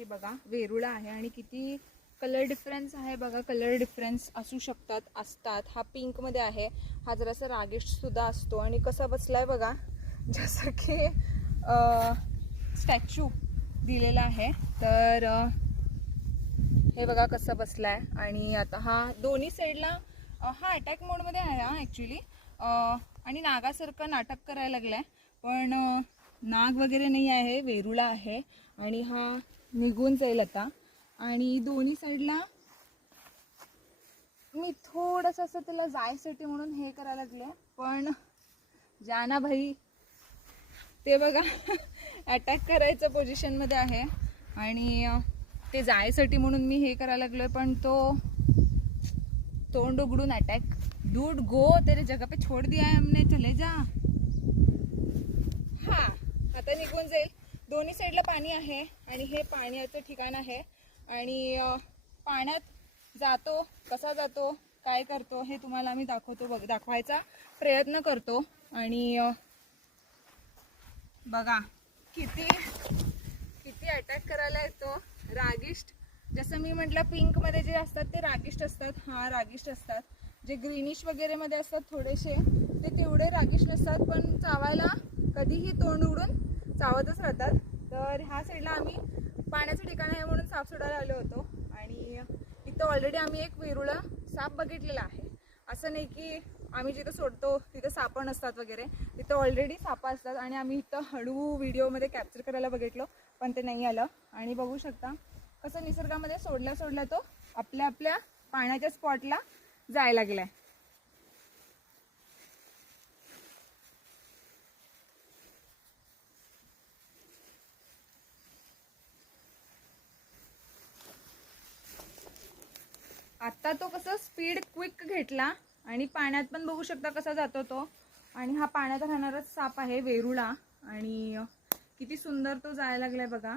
हे बघा वेरुळा आहे आणि किती कलर डिफरन्स आहे बघा कलर डिफरन्स असू शकतात असतात. हा पिंकमध्ये आहे. हा जरासा रागेशसुद्धा असतो आणि कसा बसलाय बघा जसं की स्टॅच्यू दिलेला आहे. तर हे बघा कसं बसलाय. आणि आता हा दोन्ही साईडला हा अटॅक मोडमध्ये आहे हा ॲक्च्युली आणि नागासारखं नाटक करायला लागलाय. पण नाग वगैरे नाही आहे वेरुळा आहे. आणि हा निघून जाईल आता. आणि दोन्ही साईडला मी थोडंसं असं त्याला जायसाठी म्हणून हे करायला लागले. पण जाना भाई ते बघा अटॅक करायचं पोझिशनमध्ये आहे. आणि ते जायसाठी म्हणून मी हे करायला लागलोय पण तो तोंड उघडून अटॅक डूड गो तेरे जगा पे छोड़ दिया है हमने चले जा. हा आता निघून जाईल. दोन्ही साईडला पाणी आहे आणि हे पाण्याचं ठिकाण आहे. आणि पाण्यात जातो कसा जातो काय करतो हे तुम्हाला आम्ही दाखवतो बघ दाखवायचा प्रयत्न करतो. आणि बघा किती किती अटॅक करायला येतो. रागिष्ट जसं मी म्हटलं पिंकमध्ये जे असतात ते रागिष्ट असतात. हा रागिष्ट असतात. जे ग्रीनिश वगैरेमध्ये असतात थोडेसे ते तेवढे रागिष्ट नसतात पण चावायला कधीही तोंड उडून चावतच राहतात. तर ह्या साईडला आम्ही पाण्याचं ठिकाण आहे म्हणून साप सोडायला आलो होतो. आणि इथं ऑलरेडी आम्ही एक वेरूळा साप बघितलेला आहे. असं नाही की आम्ही जिथं सोडतो तिथं साप नसतात वगैरे. तिथं ऑलरेडी साप असतात आणि आम्ही इथं हळू व्हिडिओमध्ये कॅप्चर करायला बघितलो पण ते नाही आलं. आणि बघू शकता कसं निसर्गामध्ये सोडल्या सोडला तो आपल्या आपल्या पाण्याच्या स्पॉटला जायला आहे आता तो कसं स्पीड क्विक घेतला आणि पाण्यात पण बघू शकता कसा जातो तो. आणि हा पाण्यात राहणाराच साप आहे वेरूळा. आणि किती सुंदर तो जायला लागलाय बघा.